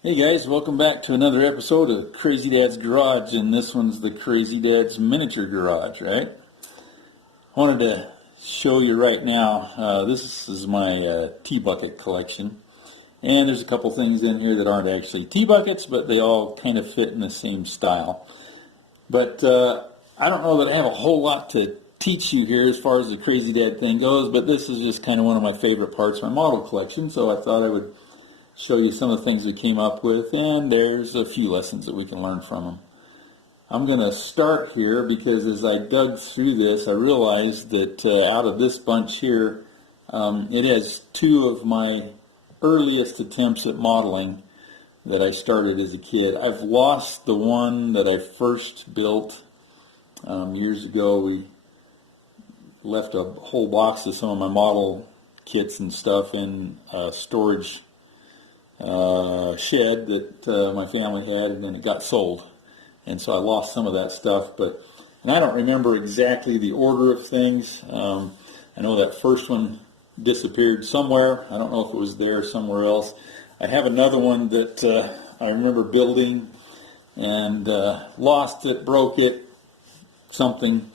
Hey guys, welcome back to another episode of Crazy Dad's Garage, and this one's the Crazy Dad's Miniature Garage, right? I wanted to show you right now, this is my tea bucket collection, and there's a couple things in here that aren't actually tea buckets, but they all kind of fit in the same style. But I don't know that I have a whole lot to teach you here as far as the Crazy Dad thing goes, but this is just kind of one of my favorite parts of my model collection, so I thought I would show you some of the things we came up with, and there's a few lessons that we can learn from them. I'm going to start here because as I dug through this, I realized that out of this bunch here, it has two of my earliest attempts at modeling that I started as a kid. I've lost the one that I first built years ago. We left a whole box of some of my model kits and stuff in storage shed that my family had, and then it got sold, and so I lost some of that stuff. And I don't remember exactly the order of things. I know that first one disappeared somewhere. I don't know if it was there or somewhere else. I have another one that I remember building and lost it, broke it, something,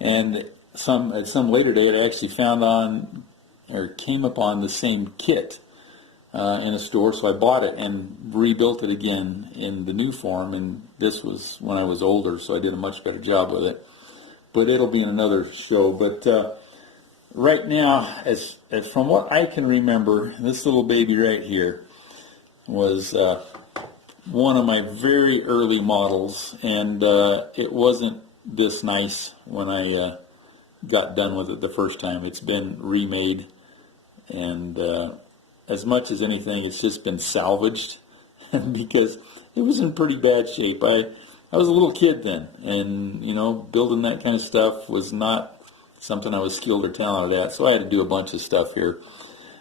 and at some later date I actually found on or came upon the same kit in a store, so I bought it and rebuilt it again in the new form, and this was when I was older, so I did a much better job with it. But it'll be in another show. But right now, as from what I can remember, this little baby right here was one of my very early models, and it wasn't this nice when I got done with it the first time. It's been remade, and as much as anything, it's just been salvaged because it was in pretty bad shape. I was a little kid then, and building that kind of stuff was not something I was skilled or talented at, so I had to do a bunch of stuff here.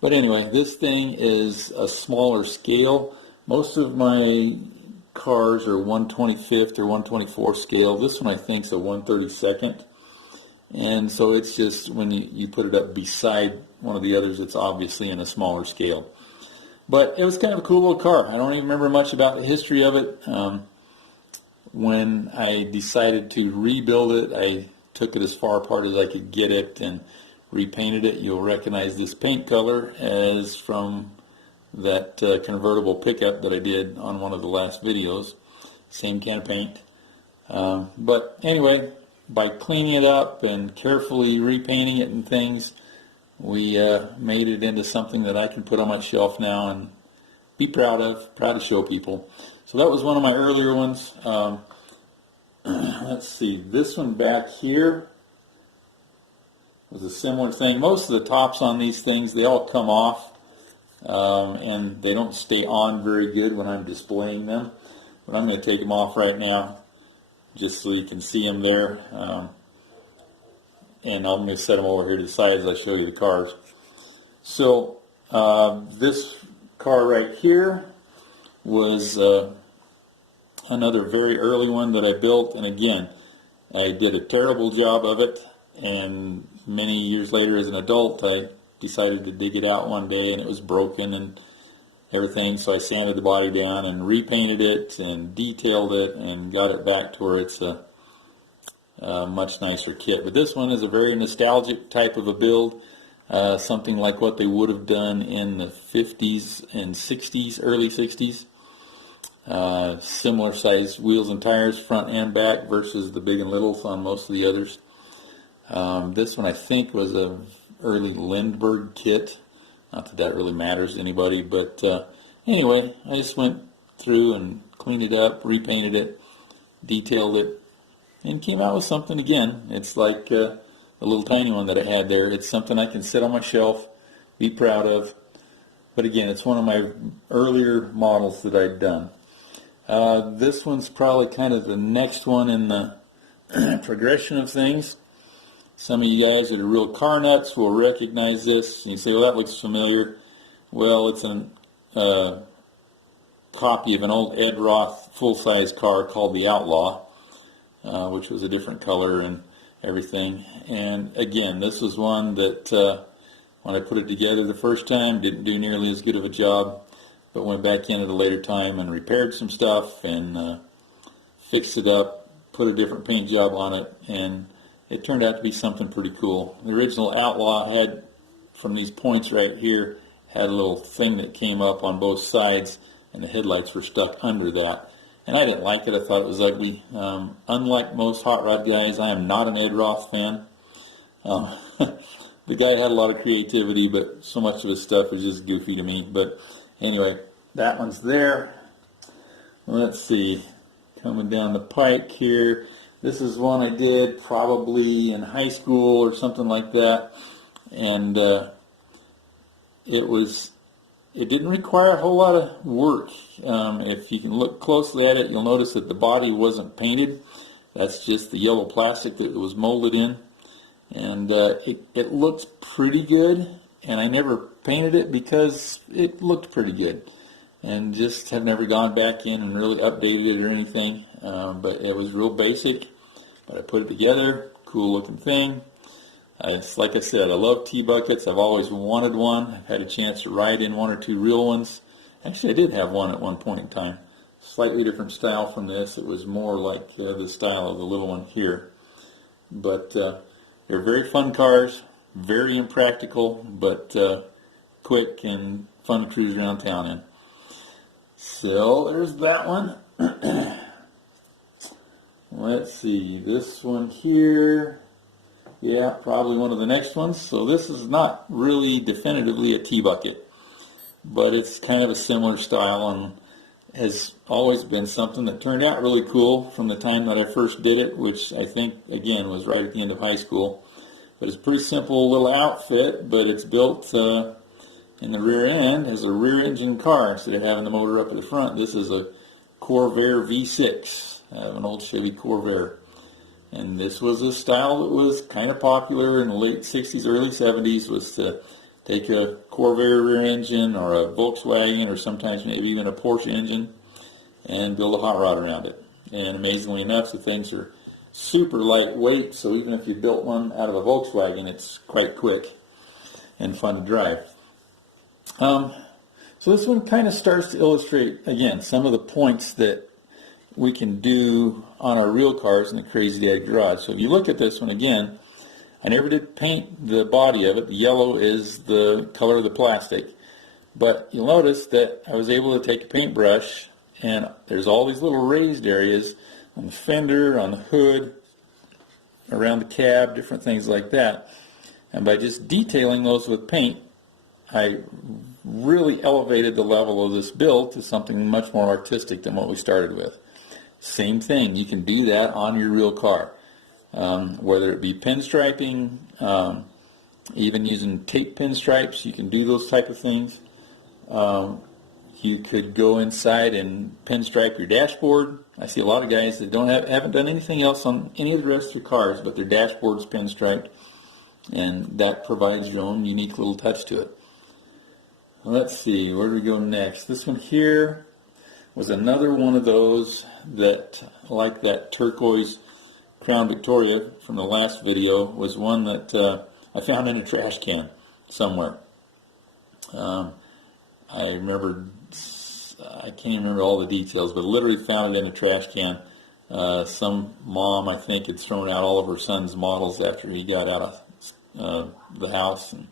But anyway, this thing is a smaller scale. Most of my cars are 1/25th or 1/24th scale. This one I think is a 1/32nd. And so it's just when you put it up beside one of the others, it's obviously in a smaller scale. But it was kind of a cool little car. I don't even remember much about the history of it. When I decided to rebuild it, I took it as far apart as I could get it and repainted it. You'll recognize this paint color as from that convertible pickup that I did on one of the last videos. Same kind of paint. But anyway, by cleaning it up and carefully repainting it and things, we made it into something that I can put on my shelf now and be proud to show people. So that was one of my earlier ones. Let's see, this one back here was a similar thing. Most of the tops on these things, they all come off, and they don't stay on very good when I'm displaying them. But I'm going to take them off right now, just so you can see them there. And I'm going to set them over here to the side as I show you the cars. So this car right here was another very early one that I built, and again, I did a terrible job of it, and many years later as an adult I decided to dig it out one day, and it was broken and everything, so I sanded the body down and repainted it and detailed it and got it back to where it's a much nicer kit. But this one is a very nostalgic type of a build, something like what they would have done in the 50s and 60s, early 60s. Similar size wheels and tires, front and back, versus the big and littles on most of the others. This one I think was a early Lindbergh kit. Not that that really matters to anybody, but anyway, I just went through and cleaned it up, repainted it, detailed it, and came out with something again. It's like the little tiny one that I had there. It's something I can sit on my shelf, be proud of. But again, it's one of my earlier models that I'd done. This one's probably kind of the next one in the progression of things. Some of you guys that are real car nuts will recognize this. And you say, well, that looks familiar. Well, it's a copy of an old Ed Roth full-size car called the Outlaw, which was a different color and everything. And again, this was one that when I put it together the first time, didn't do nearly as good of a job. but went back in at a later time and repaired some stuff and fixed it up, put a different paint job on it, and it turned out to be something pretty cool. The original Outlaw had, from these points right here, had a little thing that came up on both sides, and the headlights were stuck under that. And I didn't like it. I thought it was ugly. Unlike most hot rod guys, I am not an Ed Roth fan. The guy had a lot of creativity, but so much of his stuff is just goofy to me. But anyway, that one's there. Let's see, coming down the pike here. This is one I did probably in high school or something like that, and it didn't require a whole lot of work. If you can look closely at it, you'll notice that the body wasn't painted. That's just the yellow plastic that it was molded in. And it looks pretty good, and I never painted it because it looked pretty good. And just have never gone back in and really updated it or anything. But it was real basic, but I put it together. Cool looking thing. It's like I said, I love T-buckets. I've always wanted one. I've had a chance to ride in one or two real ones. Actually, I did have one at one point in time. Slightly different style from this. It was more like the style of the little one here. But they're very fun cars, very impractical, but quick and fun to cruise around town in. So there's that one. Let's see, this one here. Yeah, probably one of the next ones. So this is not really definitively a T-bucket, but it's kind of a similar style and has always been something that turned out really cool from the time that I first did it, which I think, again, was right at the end of high school. But it's a pretty simple little outfit, but it's built in the rear end as a rear engine car. Instead of having the motor up at the front, this is a Corvair V6. I have an old Chevy Corvair. And this was a style that was kind of popular in the late 60s, early 70s, was to take a Corvair rear engine or a Volkswagen or sometimes maybe even a Porsche engine and build a hot rod around it. And amazingly enough, the things are super lightweight, so even if you built one out of a Volkswagen, it's quite quick and fun to drive. So this one kind of starts to illustrate, again, some of the points that we can do on our real cars in the Crazy Dad Garage. So if you look at this one again, I never did paint the body of it. The yellow is the color of the plastic. But you'll notice that I was able to take a paintbrush, and there's all these little raised areas on the fender, on the hood, around the cab, different things like that. And by just detailing those with paint, I really elevated the level of this build to something much more artistic than what we started with. Same thing, you can do that on your real car. Whether it be pinstriping, even using tape pinstripes, you can do those type of things. You could go inside and pinstripe your dashboard. I see a lot of guys that haven't done anything else on any of the rest of their cars, but their dashboard's pinstriped, and that provides your own unique little touch to it. Let's see, where do we go next? This one here was another one of those that, like that turquoise Crown Victoria from the last video, was one that I found in a trash can somewhere. I remember, I can't even remember all the details, but literally found it in a trash can. Some mom, I think, had thrown out all of her son's models after he got out of the house, and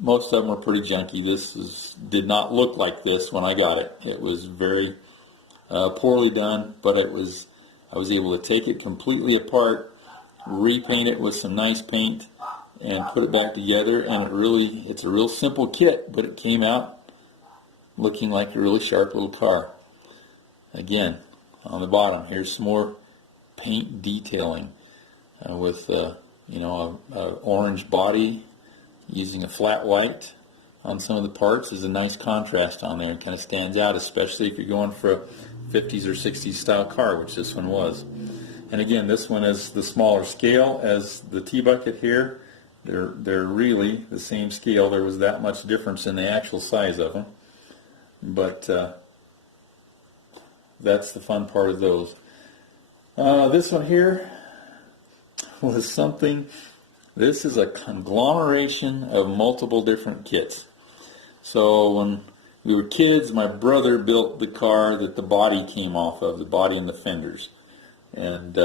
most of them were pretty junky. This did not look like this when I got it. It was very poorly done, but I was able to take it completely apart, repaint it with some nice paint, and put it back together. And it's a real simple kit, but it came out looking like a really sharp little car. Again, on the bottom, here's some more paint detailing with a orange body. Using a flat white on some of the parts is a nice contrast on there. It kind of stands out, especially if you're going for a 50s or 60s style car, which this one was. And again, this one is the smaller scale as the T-bucket here. They're really the same scale. There was that much difference in the actual size of them. But that's the fun part of those. This one here was something. This is a conglomeration of multiple different kits. So when we were kids. My brother built the car that the body came off of, the body and the fenders. And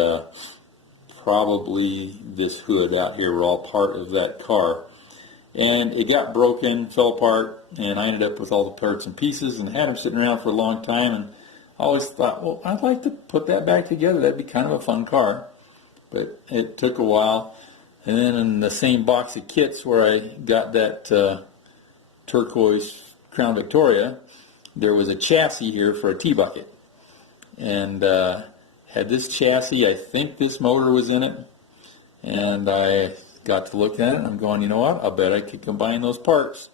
probably this hood out here were all part of that car. And it got broken, fell apart, and I ended up with all the parts and pieces and had them sitting around for a long time. And I always thought, well, I'd like to put that back together. That'd be kind of a fun car. But it took a while. And then in the same box of kits where I got that turquoise Crown Victoria, there was a chassis here for a T-bucket. And had this chassis, I think this motor was in it. And I got to look at it, and I'm going, you know what, I'll bet I could combine those parts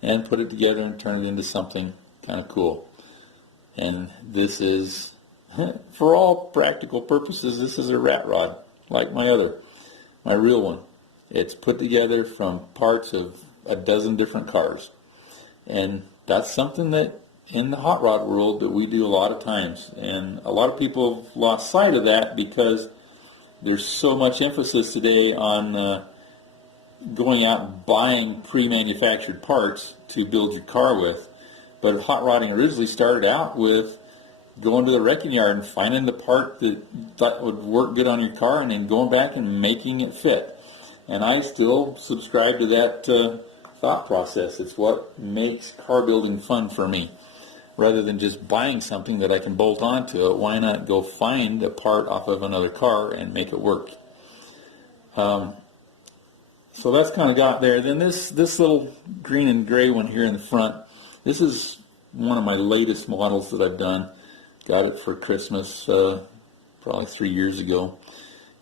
and put it together and turn it into something kind of cool. And this is, for all practical purposes, this is a rat rod, like my real one. It's put together from parts of a dozen different cars. And that's something that in the hot rod world that we do a lot of times. And a lot of people have lost sight of that because there's so much emphasis today on going out and buying pre-manufactured parts to build your car with. But hot rodding originally started out with going to the wrecking yard and finding the part that would work good on your car and then going back and making it fit. And I still subscribe to that thought process. It's what makes car building fun for me. Rather than just buying something that I can bolt onto it, why not go find a part off of another car and make it work? So that's kind of got there. Then this little green and gray one here in the front, this is one of my latest models that I've done. Got it for Christmas probably 3 years ago.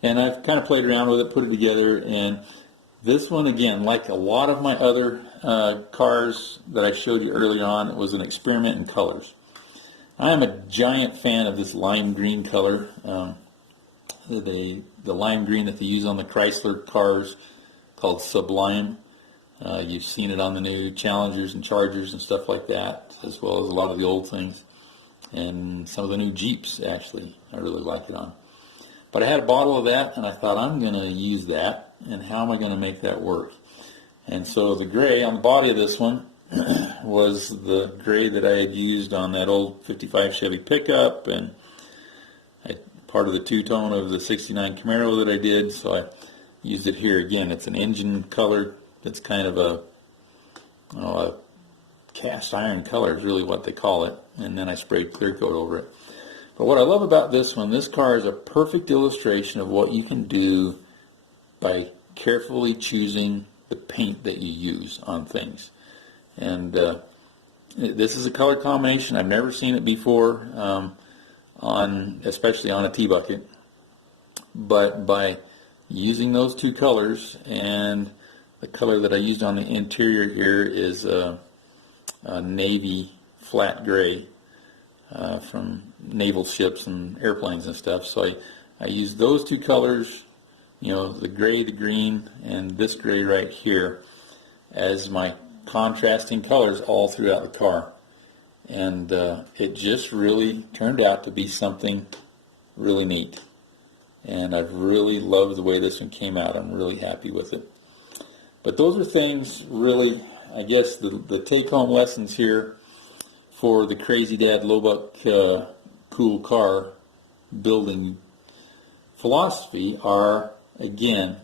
And I've kind of played around with it, put it together, and this one, again, like a lot of my other cars that I showed you earlier on, it was an experiment in colors. I am a giant fan of this lime green color. The lime green that they use on the Chrysler cars called Sublime. You've seen it on the new Challengers and Chargers and stuff like that, as well as a lot of the old things. And some of the new Jeeps, actually, I really like it on. But I had a bottle of that, and I thought, I'm going to use that. And how am I going to make that work? And so the gray on the body of this one was the gray that I had used on that old 55 Chevy pickup and part of the two-tone of the 69 Camaro that I did. So I used it here again. It's an engine color that's kind of a cast iron color is really what they call it. And then I sprayed clear coat over it. But what I love about this one, this car is a perfect illustration of what you can do by carefully choosing the paint that you use on things. And this is a color combination. I've never seen it before, especially on a T-bucket. But by using those two colors, and the color that I used on the interior here is a navy flat gray from naval ships and airplanes and stuff. So I used those two colors, you know, the gray, the green, and this gray right here as my contrasting colors all throughout the car. And it just really turned out to be something really neat. And I've really loved the way this one came out. I'm really happy with it. But those are things really, I guess, the take-home lessons here for the Crazy Dad Lowbuck cool car building philosophy are, again,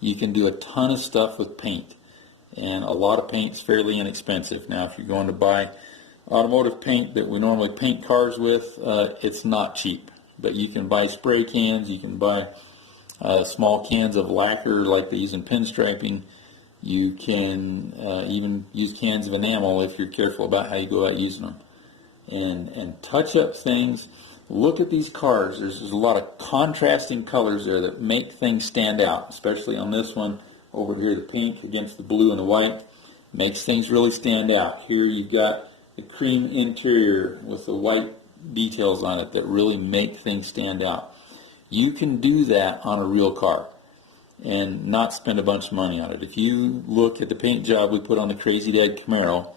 you can do a ton of stuff with paint, and a lot of paint's fairly inexpensive. Now, if you're going to buy automotive paint that we normally paint cars with, it's not cheap, but you can buy spray cans, you can buy small cans of lacquer like they use in pinstriping. You can even use cans of enamel if you're careful about how you go about using them, and touch up things. Look at these cars. There's a lot of contrasting colors there that make things stand out, especially on this one over here, the pink against the blue and the white makes things really stand out. Here you've got the cream interior with the white details on it that really make things stand out. You can do that on a real car and not spend a bunch of money on it. If you look at the paint job we put on the Crazy Dad Camaro,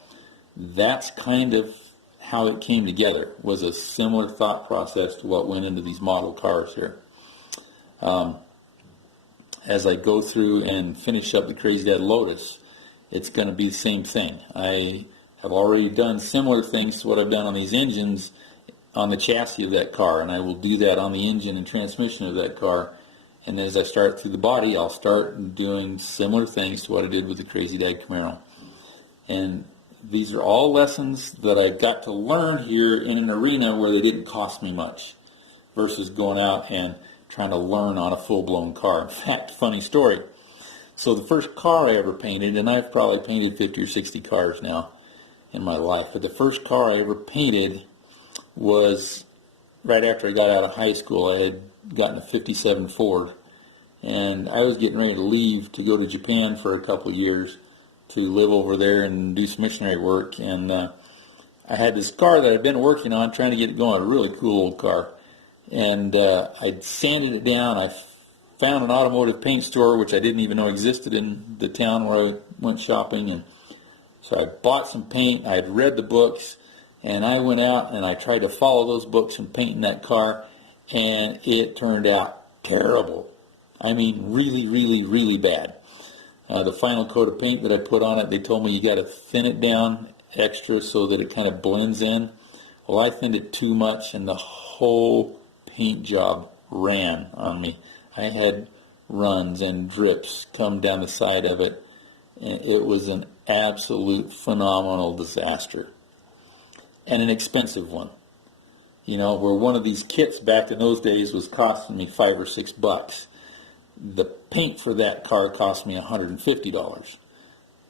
that's kind of how it came together, was a similar thought process to what went into these model cars here. As I go through and finish up the Crazy Dad Lotus, it's going to be the same thing. I I've already done similar things to what I've done on these engines on the chassis of that car, and I will do that on the engine and transmission of that car. And as I start through the body, I'll start doing similar things to what I did with the Crazy Dad Camaro. And these are all lessons that I got to learn here in an arena where they didn't cost me much versus going out and trying to learn on a full-blown car. In fact, funny story. So the first car I ever painted, and I've probably painted 50 or 60 cars now in my life, but the first car I ever painted was right after I got out of high school. I had gotten a 57 Ford, and I was getting ready to leave to go to Japan for a couple of years to live over there and do some missionary work. And I had this car that I'd been working on, trying to get it going, a really cool old car. And I'd sanded it down. I found an automotive paint store, which I didn't even know existed in the town where I went shopping. And so I bought some paint. I had read the books, and I went out and I tried to follow those books and painting that car, and it turned out terrible. I mean, really, really, really bad. The final coat of paint that I put on it, they told me you got to thin it down extra so that it kind of blends in. Well, I thinned it too much, and the whole paint job ran on me. I had runs and drips come down the side of it, and it was an absolute phenomenal disaster. And an expensive one. You know, where one of these kits back in those days was costing me $5 or $6. The paint for that car cost me $150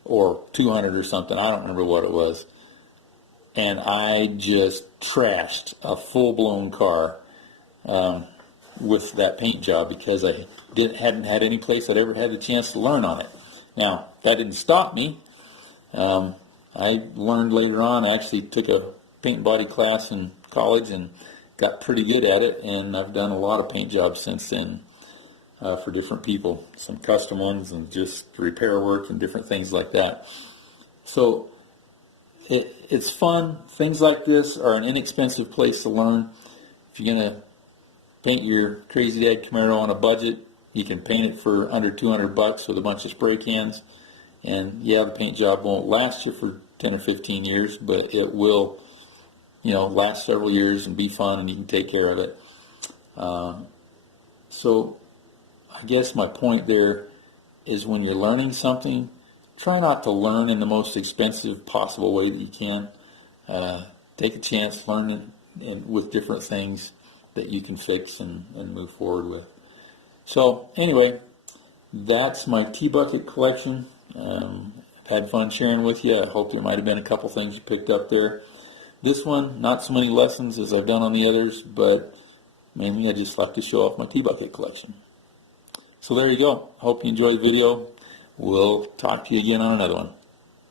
or $200 or something. I don't remember what it was. And I just trashed a full-blown car with that paint job because I hadn't had any place I'd ever had the chance to learn on it. Now, that didn't stop me. I learned later on. I actually took a paint and body class in college and got pretty good at it, and I've done a lot of paint jobs since then for different people, some custom ones and just repair work and different things like that. So it's fun. Things like this are an inexpensive place to learn. If you're going to paint your Crazy Dad Camaro on a budget, you can paint it for under $200 with a bunch of spray cans. And yeah, the paint job won't last you for 10 or 15 years, but it will, last several years and be fun, and you can take care of it. So I guess my point there is when you're learning something, try not to learn in the most expensive possible way that you can. Take a chance, learn with different things that you can fix and move forward with. So anyway, that's my T-Bucket collection. I've had fun sharing with you. I hope there might have been a couple things you picked up there. This one, not so many lessons as I've done on the others, but mainly I just like to show off my T-Bucket collection. So there you go. Hope you enjoyed the video. We'll talk to you again on another one.